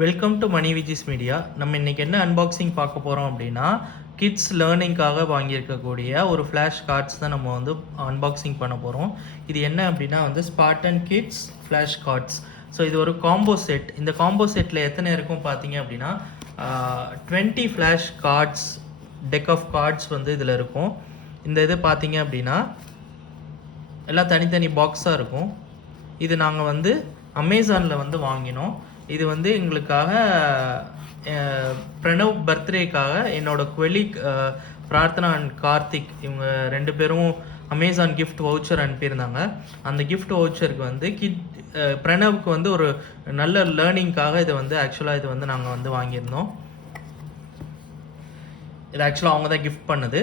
Welcome to Mani Vijis media. நம்ம இன்றைக்கி என்ன அன்பாக்சிங் பார்க்க போகிறோம் அப்படின்னா, கிட்ஸ் லேர்னிங்காக வாங்கியிருக்கக்கூடிய ஒரு ஃப்ளாஷ் கார்ட்ஸ் தான் நம்ம வந்து அன்பாக்சிங் பண்ண போகிறோம். இது என்ன அப்படின்னா வந்து Spartan kids flash cards. So இது ஒரு காம்போ செட். இந்த காம்போ செட்டில் எத்தனை இருக்கும் பார்த்தீங்க அப்படின்னா 20 flash cards, deck of cards வந்து இதில் இருக்கும். இந்த இது பார்த்தீங்க அப்படின்னா எல்லாம் தனித்தனி பாக்ஸாக இருக்கும். இது நாங்கள் வந்து அமேசானில் வந்து வாங்கினோம். இது வந்து எங்களுக்காக பிரணவ் பர்த்டேக்காக என்னோட கொலீக் பிரார்த்தனா அண்ட் கார்த்திக் இவங்க 2 பேரும் அமேசான் கிஃப்ட் வவுச்சர் அனுப்பியிருந்தாங்க. அந்த கிஃப்ட் வவுச்சருக்கு வந்து பிரணவுக்கு வந்து ஒரு நல்ல லேர்னிங்காக இதை வந்து ஆக்சுவலாக இது வந்து நாங்கள் வந்து வாங்கியிருந்தோம். இது ஆக்சுவலாக அவங்க தான் கிஃப்ட் பண்ணது.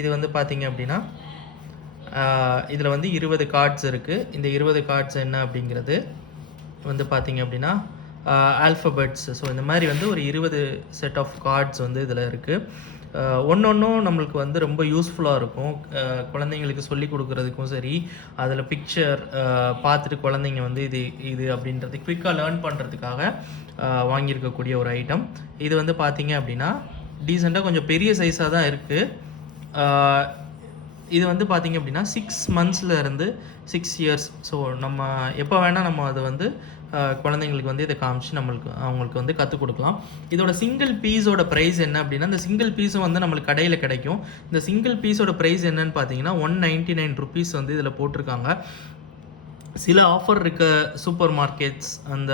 இது வந்து பார்த்தீங்க அப்படின்னா இதில் வந்து 20 கார்ட்ஸ் இருக்குது. இந்த 20 கார்ட்ஸ் என்ன அப்படிங்கிறது வந்து பார்த்தீங்க அப்படின்னா ஆல்ஃபபெட்ஸ். ஸோ இந்த மாதிரி வந்து ஒரு 20 செட் ஆஃப் கார்ட்ஸ் வந்து இதில் இருக்குது. ஒன்றும் நம்மளுக்கு வந்து ரொம்ப யூஸ்ஃபுல்லாக இருக்கும். குழந்தைங்களுக்கு சொல்லி கொடுக்குறதுக்கும் சரி, அதில் பிக்சர் பார்த்துட்டு குழந்தைங்க வந்து இது அப்படின்றது குயிக்காக லேர்ன் பண்ணுறதுக்காக வாங்கியிருக்கக்கூடிய ஒரு ஐட்டம். இது வந்து பார்த்தீங்க அப்படின்னா டீசெண்டாக கொஞ்சம் பெரிய சைஸாக தான் இருக்குது. இது வந்து பார்த்திங்க அப்படின்னா 6 மந்த்ஸ்லேருந்து 6 இயர்ஸ். ஸோ நம்ம எப்போ வேணால் நம்ம அதை வந்து குழந்தைங்களுக்கு வந்து இதை காமிச்சு அவங்களுக்கு வந்து கற்றுக் கொடுக்கலாம். இதோட சிங்கிள் பீஸோட ப்ரைஸ் என்ன அப்படின்னா, இந்த சிங்கிள் பீஸும் வந்து நம்மளுக்கு கடையில் கிடைக்கும். இந்த சிங்கிள் பீஸோட ப்ரைஸ் என்னன்னு பார்த்தீங்கன்னா 199 ருபீஸ் வந்து இதில் போட்டிருக்காங்க. சில ஆஃபர் இருக்க சூப்பர் மார்க்கெட்ஸ், அந்த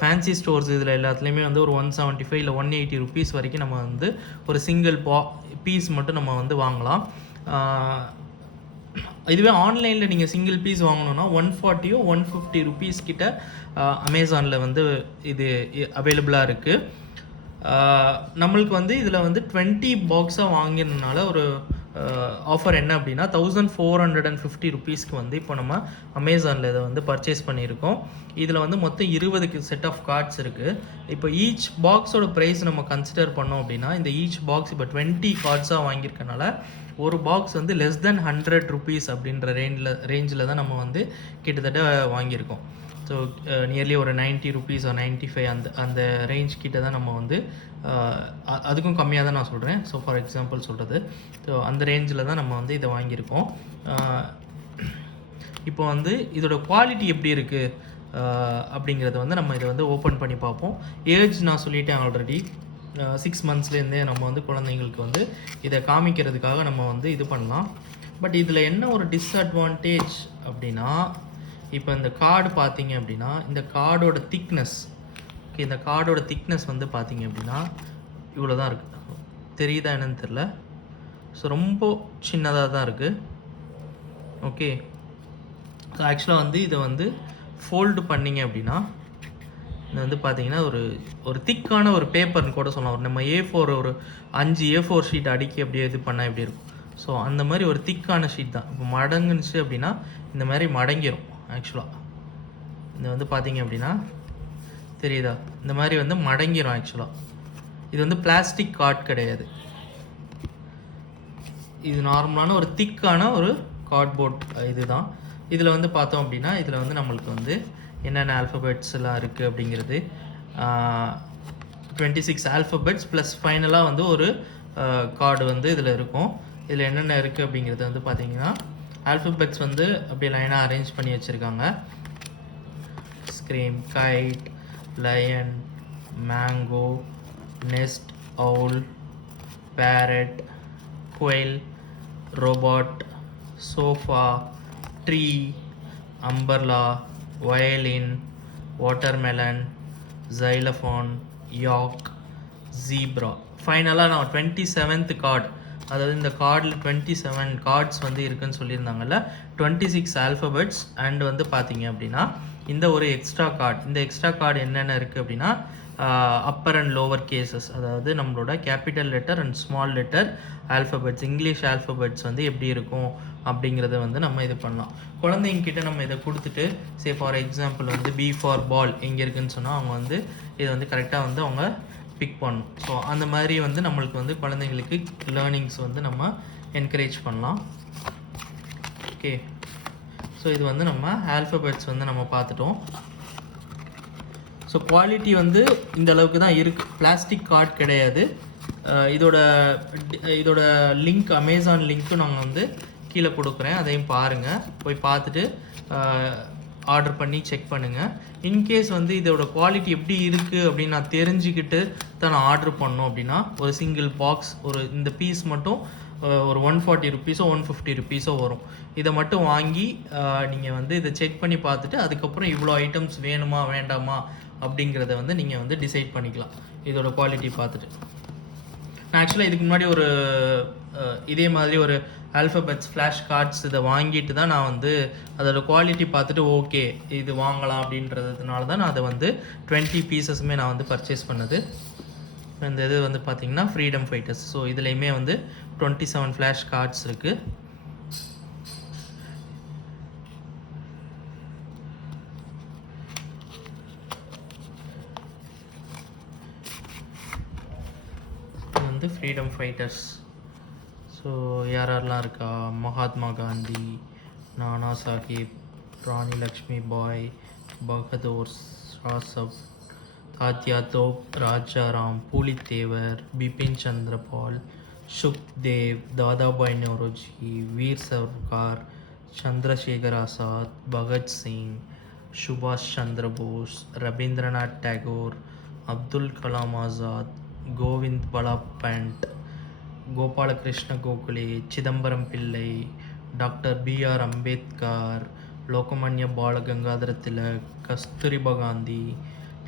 ஃபேன்சி ஸ்டோர்ஸ் இதில் எல்லாத்துலேயுமே வந்து ஒரு 175 இல்லை 180 ருபீஸ் வரைக்கும் நம்ம வந்து ஒரு சிங்கிள் பீஸ் மட்டும் நம்ம வந்து வாங்கலாம். இதுவே ஆன்லைனில் நீங்கள் சிங்கிள் பீஸ் வாங்கணுன்னா 140 150 ருபீஸ் கிட்ட அமேசானில் வந்து இது அவைலபிளாக இருக்குது. நம்மளுக்கு வந்து இதில் வந்து 20 பாக்ஸாக வாங்கினதுனால ஒரு ஆஃபர் என்ன அப்படின்னா 1450 ருபீஸ்க்கு வந்து இப்போ நம்ம அமேசானில் இதை வந்து பர்ச்சேஸ் பண்ணியிருக்கோம். இதில் வந்து மொத்தம் 20 செட் ஆஃப் கார்ட்ஸ் இருக்குது. இப்போ ஈச் பாக்ஸோட ப்ரைஸ் நம்ம கன்சிடர் பண்ணோம் அப்படின்னா, இந்த ஈச் பாக்ஸ் இப்போ 20 கார்ட்ஸாக வாங்கியிருக்கனால ஒரு பாக்ஸ் வந்து லெஸ் தென் 100 ருபீஸ் அப்படின்ற ரேஞ்சில் தான் நம்ம வந்து கிட்டத்தட்ட வாங்கியிருக்கோம். ஸோ நியர்லி ஒரு 90 ருபீஸ் ஒரு 95 அந்த ரேஞ்ச் கிட்ட தான் நம்ம வந்து அதுக்கும் கம்மியாக தான் நான் சொல்கிறேன். ஸோ ஃபார் எக்ஸாம்பிள் சொல்கிறது, ஸோ அந்த ரேஞ்சில் தான் நம்ம வந்து இதை வாங்கியிருக்கோம். இப்போ வந்து இதோட குவாலிட்டி எப்படி இருக்குது அப்படிங்கிறத வந்து நம்ம இதை வந்து ஓப்பன் பண்ணி பார்ப்போம். ஏஜ் நான் சொல்லிட்டேன் ஆல்ரெடி. 6 மந்த்ஸ்லேருந்தே நம்ம வந்து குழந்தைங்களுக்கு வந்து இதை காமிக்கிறதுக்காக நம்ம வந்து இது பண்ணலாம். பட் இதில் என்ன ஒரு டிஸ்அட்வான்டேஜ் அப்படின்னா, இப்போ இந்த கார்டு பார்த்தீங்க அப்படின்னா இந்த கார்டோட திக்னஸ், ஓகே, இந்த கார்டோட திக்னஸ் வந்து பார்த்தீங்க அப்படின்னா இவ்வளோ தான் இருக்குது. தெரியுதா என்னன்னு தெரில. ஸோ ரொம்ப சின்னதாக தான் இருக்குது. ஓகே, ஸோ ஆக்சுவலாக வந்து இதை வந்து ஃபோல்டு பண்ணிங்க அப்படின்னா இது வந்து பார்த்தீங்கன்னா ஒரு திக்கான ஒரு பேப்பர்னு கூட சொல்லலாம். ஒரு நம்ம A4 ஒரு 5 A4 ஷீட் அடுக்கி அப்படியே இது பண்ணால் எப்படி இருக்கும். ஸோ அந்த மாதிரி ஒரு திக்கான ஷீட் தான். இப்போ மடங்குனுச்சு அப்படின்னா இந்த மாதிரி மடங்கிடும். ஆக்சுவலாக இது வந்து பார்த்தீங்க அப்படின்னா தெரியுதா, இந்த மாதிரி வந்து மடங்கிடும். ஆக்சுவலாக இது வந்து பிளாஸ்டிக் கார்ட் கிடையாது. இது நார்மலான ஒரு திக்கான ஒரு கார்ட்போர்ட் இதுதான். இதில் வந்து பார்த்தோம் அப்படின்னா இதில் வந்து நம்மளுக்கு வந்து என்னென்ன ஆல்ஃபபெட்ஸ் எல்லாம் இருக்குது அப்படிங்கிறது 26 ஆல்ஃபபெட்ஸ் ப்ளஸ் ஃபைனலாக வந்து ஒரு கார்டு வந்து இதில் இருக்கும். இதில் என்னென்ன இருக்குது அப்படிங்கிறது வந்து பார்த்தீங்கன்னா ஆல்ஃபபெட்ஸ் வந்து அப்படியே லைனாக அரேஞ்ச் பண்ணி வச்சுருக்காங்க. Scream, kite, lion, mango, nest, owl, parrot, குயில், robot, sofa, tree, umbrella, violin, watermelon, xylophone, yak, zebra. ஃபைனலாக நான் 27th கார்டு, அதாவது இந்த கார்டில் 27 கார்ட்ஸ் வந்து இருக்குதுன்னு சொல்லியிருந்தாங்கல்ல, 26 ஆல்ஃபபெட்ஸ் அண்ட் வந்து பார்த்தீங்க அப்படின்னா இந்த ஒரு எக்ஸ்ட்ரா கார்டு. இந்த எக்ஸ்ட்ரா கார்டு என்னென்ன இருக்குது அப்படின்னா அப்பர் அண்ட் லோவர் கேசஸ், அதாவது நம்மளோட capital letter and small letter alphabets, English alphabets வந்து எப்படி இருக்கும் அப்படிங்கிறத வந்து நம்ம இது பண்ணலாம். குழந்தைங்கிட்ட நம்ம இதை கொடுத்துட்டு ஃபார் எக்ஸாம்பிள் வந்து B ஃபார் பால் எங்கே இருக்குதுன்னு சொன்னால் அவங்க வந்து இதை வந்து கரெக்டாக வந்து அவங்க பிக் பண்ணணும். ஸோ அந்த மாதிரி வந்து நம்மளுக்கு வந்து குழந்தைங்களுக்கு லேர்னிங்ஸ் வந்து நம்ம என்கரேஜ் பண்ணலாம். ஓகே, ஸோ இது வந்து நம்ம ஆல்ஃபபெட்ஸ் வந்து நம்ம பார்த்துட்டோம். ஸோ குவாலிட்டி வந்து இந்த அளவுக்கு தான் இருக்குது, பிளாஸ்டிக் கார்டு கிடையாது. இதோட லிங்க், அமேசான் லிங்க்கும் நாங்கள் வந்து கீழே கொடுக்குறேன், அதையும் பாருங்கள். போய் பார்த்துட்டு ஆர்டர் பண்ணி செக் பண்ணுங்கள். இன்கேஸ் வந்து இதோட குவாலிட்டி எப்படி இருக்குது அப்படின்னு நான் தெரிஞ்சுக்கிட்டு தான் நான் ஆர்டர் பண்ணோம் அப்படின்னா, ஒரு சிங்கிள் பாக்ஸ், இந்த பீஸ் மட்டும் ஒரு 140 ருப்பீஸோ 150 ருப்பீஸோ வரும். இதை மட்டும் வாங்கி நீங்கள் வந்து இதை செக் பண்ணி பார்த்துட்டு அதுக்கப்புறம் இவ்வளோ ஐட்டம்ஸ் வேணுமா வேண்டாமா அப்படிங்கிறத வந்து நீங்கள் வந்து டிசைட் பண்ணிக்கலாம் இதோட குவாலிட்டி பார்த்துட்டு. நான் ஆக்சுவலாக இதுக்கு முன்னாடி ஒரு இதே மாதிரி ஒரு ஆல்ஃபபெட்ஸ் ஃப்ளாஷ் கார்ட்ஸ் இதை வாங்கிட்டு தான் நான் வந்து அதோட குவாலிட்டி பார்த்துட்டு ஓகே இது வாங்கலாம் அப்படின்றதுனால தான் நான் அதை வந்து 20 பீசஸுமே நான் வந்து பர்ச்சேஸ் பண்ணது. இந்த இது வந்து பார்த்திங்கன்னா ஃப்ரீடம் ஃபைட்டர்ஸ். ஸோ இதுலேயுமே வந்து 27 ஃப்ளாஷ் கார்ட்ஸ் இருக்குது. இது வந்து ஃப்ரீடம் ஃபைட்டர்ஸ். ஸோ யாரெல்லாம் இருக்கா, மகாத்மா காந்தி, நானா சாஹிப், ராணி லக்ஷ்மி பாய், பகதூர் ஷாசப், தாத்யா தோப், ராஜாராம், பூலித்தேவர், பிபின் சந்திரபால், சுக்தேவ், தாதாபாய் நௌரோஜி, வீர் சவர்கார், சந்திரசேகர் ஆசாத், பகத்சிங், சுபாஷ் Chandra Bose, Rabindranath Tagore, Abdul Kalam Azad, Govind Ballabh Pant, Gopal Krishna Gokhale, Chidambaram Pillai, doctor B R Ambedkar, Lokmanya Bal Gangadhar Tilak, Kasturba Gandhi,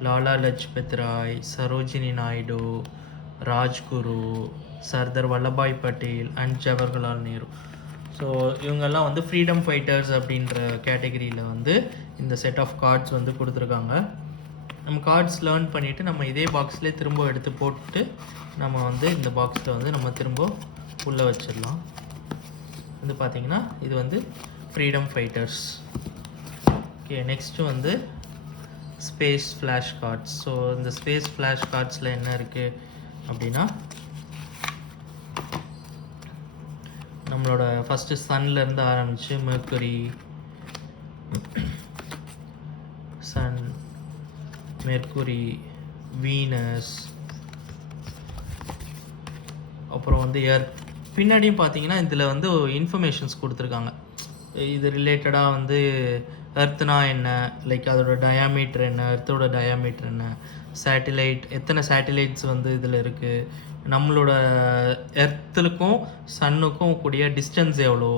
Lala Lajpat Rai, Sarojini Naidu, Rajguru, Sardar Vallabhbhai Patel and Jawaharlal Nehru. So இவங்கெல்லாம் வந்து ஃப்ரீடம் ஃபைட்டர்ஸ் அப்படின்ற கேட்டகரியில் வந்து இந்த செட் ஆஃப் கார்ட்ஸ் வந்து கொடுத்துருக்காங்க. நம்ம கார்ட்ஸ் லேர்ன் பண்ணிவிட்டு நம்ம இதே பாக்ஸ்லேயே திரும்ப எடுத்து போட்டு நம்ம வந்து இந்த பாக்ஸில் வந்து நம்ம திரும்ப உள்ளே வச்சிடலாம். வந்து பார்த்திங்கன்னா இது வந்து ஃப்ரீடம் ஃபைட்டர்ஸ். ஓகே, நெக்ஸ்ட்டு வந்து ஸ்பேஸ் ஃப்ளாஷ் கார்ட்ஸ். ஸோ இந்த ஸ்பேஸ் ஃப்ளாஷ் கார்ட்ஸில் என்ன இருக்குது அப்படின்னா, நம்மளோட ஃபஸ்ட்டு சன்லேருந்து ஆரம்பித்து மெர்க்குரி, சன், மெர்க்குரி, வீனஸ், அப்புறம் வந்து எர்த். பின்னாடியும் பார்த்தீங்கன்னா இதில் வந்து இன்ஃபர்மேஷன்ஸ் கொடுத்துருக்காங்க. இது ரிலேட்டடாக வந்து எர்த்னா என்ன, லைக் அதோட டயாமீட்டர் என்ன, எர்த்தோட டயாமீட்டர் என்ன, சேட்டிலைட் எத்தனை சேட்டிலைட்ஸ் வந்து இதில் இருக்குது, நம்மளோட எர்த்துக்கும் சன்னுக்கும் கூடிய டிஸ்டன்ஸ் எவ்வளோ,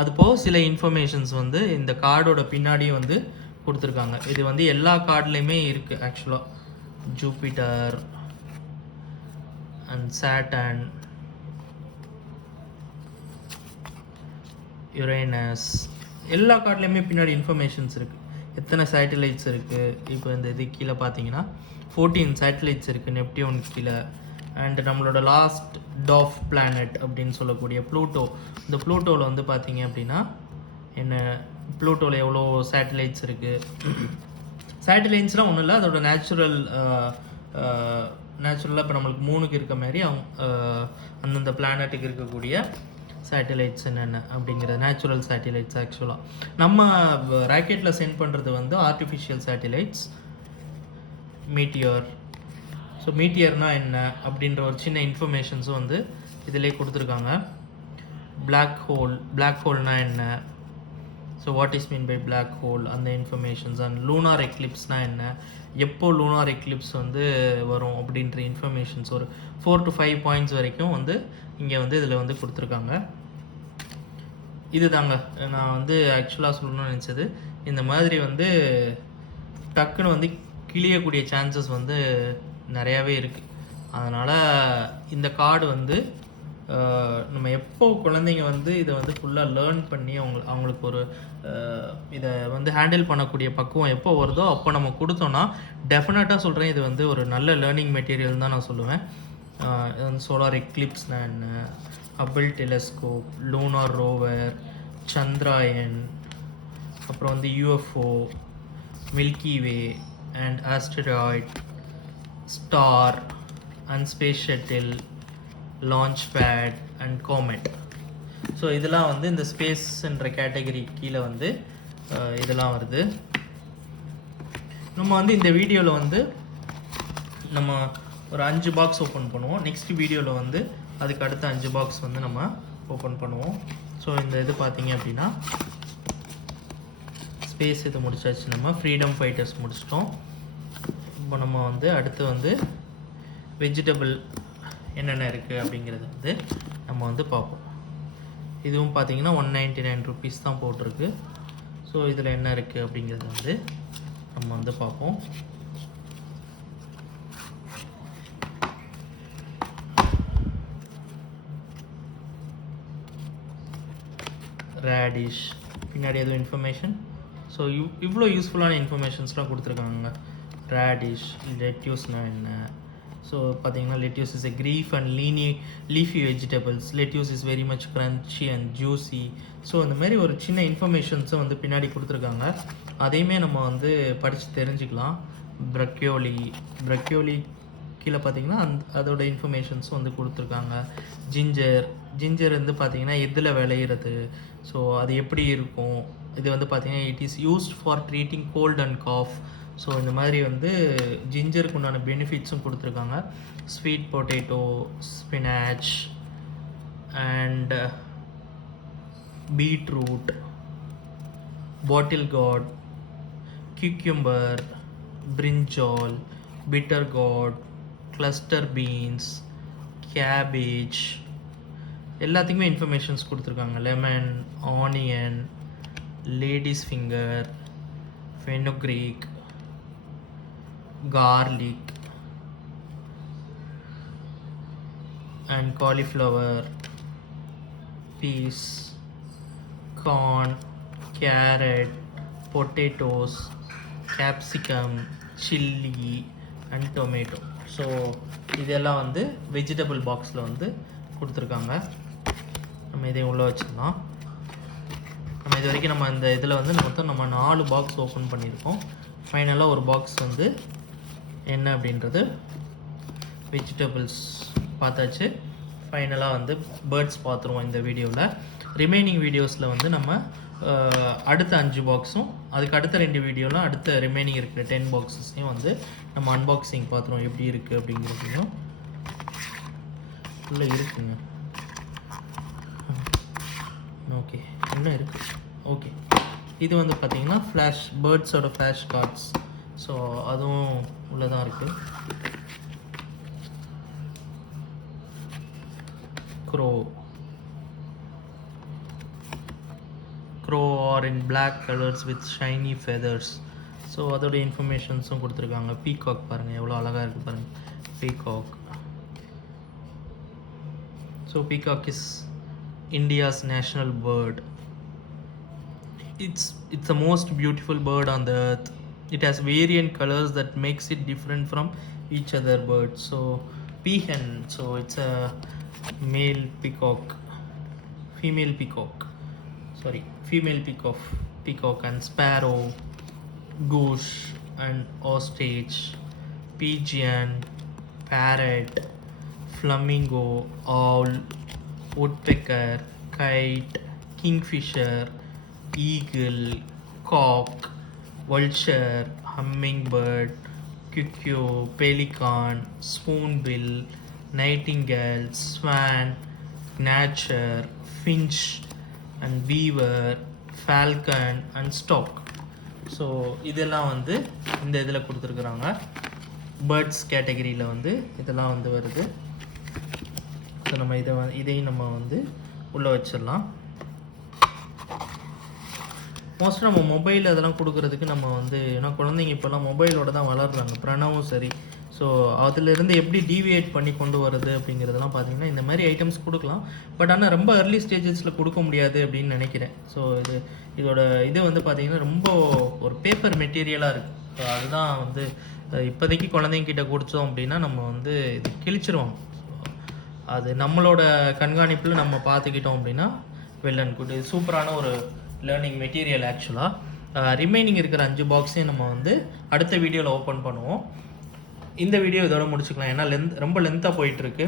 அது போக சில இன்ஃபர்மேஷன்ஸ் வந்து இந்த கார்டோட பின்னாடியும் வந்து கொடுத்துருக்காங்க. இது வந்து எல்லா கார்ட்லேயுமே இருக்குது ஆக்சுவலாக. ஜூபிட்டர் அண்ட் சாட்டர்ன், யுரேனஸ், எல்லா கார்ட்லேயுமே பின்னாடி இன்ஃபர்மேஷன்ஸ் இருக்குது. எத்தனை சேட்டிலைட்ஸ் இருக்குது, இப்போ இந்த இது கீழே பார்த்தீங்கன்னா 14 சேட்டிலைட்ஸ் இருக்குது நெப்டியூன் கீழே. அண்ட் நம்மளோட லாஸ்ட் டாஃப் பிளானட் அப்படின்னு சொல்லக்கூடிய ப்ளூட்டோ. இந்த ப்ளூட்டோவில் வந்து பார்த்தீங்க அப்படின்னா என்ன, ப்ளூட்டோவில் எவ்வளோ சேட்டிலைட்ஸ் இருக்குது. சேட்டிலைட்ஸ்லாம் ஒன்றும் இல்லை, அதோட நேச்சுரலாக இப்போ நம்மளுக்கு மூணுக்கு இருக்க மாதிரி அந்தந்த பிளானட்டுக்கு இருக்கக்கூடிய சேட்டிலைட்ஸ் என்னென்ன அப்படிங்கிற நேச்சுரல் சேட்டிலைட்ஸ். ஆக்சுவலாக நம்ம ராக்கெட்டில் சென்ட் பண்ணுறது வந்து ஆர்டிஃபிஷியல் சேட்டிலைட்ஸ், மீட்டியர். ஸோ மீட்டியர்னால் என்ன அப்படின்ற ஒரு சின்ன இன்ஃபர்மேஷன்ஸும் வந்து இதிலே கொடுத்துருக்காங்க. பிளாக் ஹோல்னால் என்ன, so what is mean by black hole, அந்த இன்ஃபர்மேஷன்ஸ். அண்ட் லூனார் எக்லிப்ஸ்னால் என்ன, எப்போ லூனார் எக்லிப்ஸ் வந்து வரும் அப்படின்ற இன்ஃபர்மேஷன்ஸ் ஒரு 4 to 5 பாயிண்ட்ஸ் வரைக்கும் வந்து இங்கே வந்து இதில் வந்து கொடுத்துருக்காங்க. இது தாங்க நான் வந்து ஆக்சுவலாக சொல்லணும்னு நினச்சது. இந்த மாதிரி வந்து டக்குன்னு வந்து கிளியக்கூடிய சான்சஸ் வந்து நிறையாவே இருக்குது. அதனால் இந்த கார்டு வந்து நம்ம எப்போ குழந்தைங்க வந்து இதை வந்து ஃபுல்லாக லேர்ன் பண்ணி அவங்களுக்கு ஒரு இதை வந்து ஹேண்டில் பண்ணக்கூடிய பக்குவம் எப்போ வருதோ அப்போ நம்ம கொடுத்தோன்னா டெஃபினட்டாக சொல்கிறேன் இது வந்து ஒரு நல்ல லேர்னிங் மெட்டீரியல் தான் நான் சொல்லுவேன். சோலார் எக்லிப்ஸ்னால் என்ன, Hubble telescope, lunar rover, Chandrayaan, அப்புறம் வந்து UFO, milky way and asteroid, star and space shuttle, launch pad and comet. So இதெல்லாம் வந்து இந்த ஸ்பேஸ்ன்ற கேட்டகரி கீழே வந்து இதெல்லாம் வருது. நம்ம வந்து இந்த வீடியோவில் வந்து நம்ம ஒரு 5 பாக்ஸ் ஓப்பன் பண்ணுவோம். நெக்ஸ்ட் வீடியோவில் வந்து அதுக்கு அடுத்த 5 பாக்ஸ் வந்து நம்ம ஓப்பன் பண்ணுவோம். ஸோ இந்த இது பார்த்தீங்க அப்படின்னா ஸ்பேஸ் இது முடிச்சாச்சு. நம்ம ஃப்ரீடம் ஃபைட்டர்ஸ் முடிச்சிட்டோம். இப்போ நம்ம வந்து அடுத்து வந்து வெஜிடபிள் என்னென்ன இருக்குது அப்படிங்கிறது வந்து நம்ம வந்து பார்ப்போம். இதுவும் பார்த்தீங்கன்னா 199 ருபீஸ் தான் போட்டிருக்கு. ஸோ இதில் என்ன இருக்குது அப்படிங்கிறது வந்து நம்ம வந்து பார்ப்போம். ரேடிஷ் பின்னாடி எதுவும் இன்ஃபர்மேஷன். ஸோ இவ்வளோ யூஸ்ஃபுல்லான இன்ஃபர்மேஷன்ஸ்லாம் கொடுத்துருக்காங்க. ரேடிஷ், லெட்யூஸ்னால் என்ன? ஸோ பார்த்தீங்கன்னா lettuce is a grief and leafy vegetables. Lettuce is very much crunchy and juicy. So இந்த மாதிரி ஒரு சின்ன இன்ஃபர்மேஷன்ஸும் வந்து பின்னாடி கொடுத்துருக்காங்க. அதையுமே நம்ம வந்து படித்து தெரிஞ்சுக்கலாம். ப்ரக்கியோலி கீழே பார்த்தீங்கன்னா அதோட இன்ஃபர்மேஷன்ஸும் வந்து கொடுத்துருக்காங்க. ஜிஞ்சர் வந்து பார்த்தீங்கன்னா எதில் விளையிறது, ஸோ அது எப்படி இருக்கும். இது வந்து பார்த்தீங்கன்னா it is used for treating cold and cough. So இந்த மாதிரி வந்து ஜிஞ்சருக்கு உண்டான பெனிஃபிட்ஸும் கொடுத்துருக்காங்க. Sweet potato, spinach and beetroot, bottle gourd, cucumber, brinjal, bitter gourd, cluster beans, cabbage, எல்லாத்துக்குமே இன்ஃபர்மேஷன்ஸ் கொடுத்துருக்காங்க. Lemon, onion, ladies finger, fenugreek, garlic and cauliflower, peas, corn, carrot, potatoes, capsicum, chilli and tomato. So இதெல்லாம் வந்து vegetable பாக்ஸில் வந்து கொடுத்துருக்காங்க. நம்ம இதை உள்ளே வச்சுக்கலாம். நம்ம இது வரைக்கும் நம்ம இந்த இதில் வந்து மொத்தம் நம்ம 4 பாக்ஸ் ஓப்பன் பண்ணியிருக்கோம். ஃபைனலாக ஒரு பாக்ஸ் வந்து என்ன அப்படின்றது வெஜிடபிள்ஸ் பார்த்தாச்சு. ஃபைனலாக வந்து பேர்ட்ஸ் பார்த்துருவோம் இந்த வீடியோவில். ரிமைனிங் வீடியோஸில் வந்து நம்ம அடுத்த 5 பாக்ஸும் அதுக்கு அடுத்த 2 வீடியோவில் அடுத்த ரிமைனிங் இருக்கிற 10 பாக்ஸஸையும் வந்து நம்ம அன்பாக்சிங் பார்த்துருவோம் எப்படி இருக்குது அப்படிங்கிறதையும். உள்ளே இருக்குங்க. ஓகே, என்ன இருக்குது? ஓகே, இது வந்து பார்த்தீங்கன்னா பேர்ட்ஸோட ஃப்ளாஷ் கார்ட்ஸ். ஸோ அதுவும் உள்ளே தான் இருக்குது. crow are in black colors with shiny feathers. So அதோட இன்ஃபர்மேஷன்ஸும் கொடுத்துருக்காங்க. பீகாக் பாருங்கள் எவ்வளோ அழகாக இருக்குது பாருங்கள். Peacock. So peacock is India's national bird. It's the most beautiful bird on the earth. It has variant colors that makes it different from each other bird. So peahen, so it's a male peacock, female peacock and sparrow, goose and ostrich, pigeon, parrot, flamingo, owl, woodpecker, kite, kingfisher, eagle, cock, vulture, hummingbird, cuckoo, pelican, spoonbill, nightingale, swan, gnatcher, finch and beaver, falcon and stork. So இதெல்லாம் வந்து இந்த இதில் கொடுத்துருக்குறாங்க. Birds கேட்டகரியில் வந்து இதெல்லாம் வந்து வருது. ஸோ நம்ம இதையும் நம்ம வந்து உள்ளே வச்சிடலாம். மோஸ்ட்டாக நம்ம மொபைல் அதெல்லாம் கொடுக்குறதுக்கு நம்ம வந்து ஏன்னா குழந்தைங்க இப்போல்லாம் மொபைலோட தான் வளர்கிறாங்க. பிரணவும் சரி. ஸோ அதிலிருந்து எப்படி டீவியேட் பண்ணி கொண்டு வருது அப்படிங்கிறதெல்லாம் பார்த்தீங்கன்னா இந்த மாதிரி ஐட்டம்ஸ் கொடுக்கலாம். பட் ஆனால் ரொம்ப அர்லி ஸ்டேஜஸில் கொடுக்க முடியாது அப்படின்னு நினைக்கிறேன். ஸோ இதோட இது வந்து பார்த்திங்கன்னா ரொம்ப ஒரு பேப்பர் மெட்டீரியலாக இருக்குது. ஸோ அதுதான் வந்து இப்போதைக்கு குழந்தைங்கிட்ட கொடுத்தோம் அப்படின்னா நம்ம வந்து இது கிழிச்சிருவாங்க. அது நம்மளோட கண்காணிப்பில் நம்ம பார்த்துக்கிட்டோம் அப்படின்னா வெல் அண்ட் குட். இது சூப்பரான ஒரு லேர்னிங் மெட்டீரியல். ஆக்சுவலாக ரிமைனிங் இருக்கிற 5 பாக்ஸையும் நம்ம வந்து அடுத்த வீடியோவில் ஓப்பன் பண்ணுவோம். இந்த வீடியோ இதோட முடிச்சுக்கலாம். ஏன்னா ரொம்ப லென்த்தாக போயிட்டுருக்கு.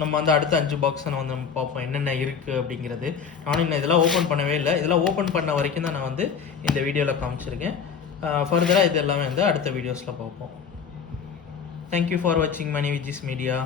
நம்ம வந்து அடுத்த 5 பாக்ஸை வந்து நம்ம பார்ப்போம் என்னென்ன இருக்குது அப்படிங்கிறது. நானும் இன்னும் இதெல்லாம் ஓப்பன் பண்ணவே இல்லை. இதெல்லாம் ஓப்பன் பண்ண வரைக்கும் தான் நான் வந்து இந்த வீடியோவில் காமிச்சிருக்கேன். ஃபர்தராக இது எல்லாமே வந்து அடுத்த வீடியோஸில் பார்ப்போம். தேங்க்யூ ஃபார் வாட்சிங் மணி விஜிஸ் மீடியா.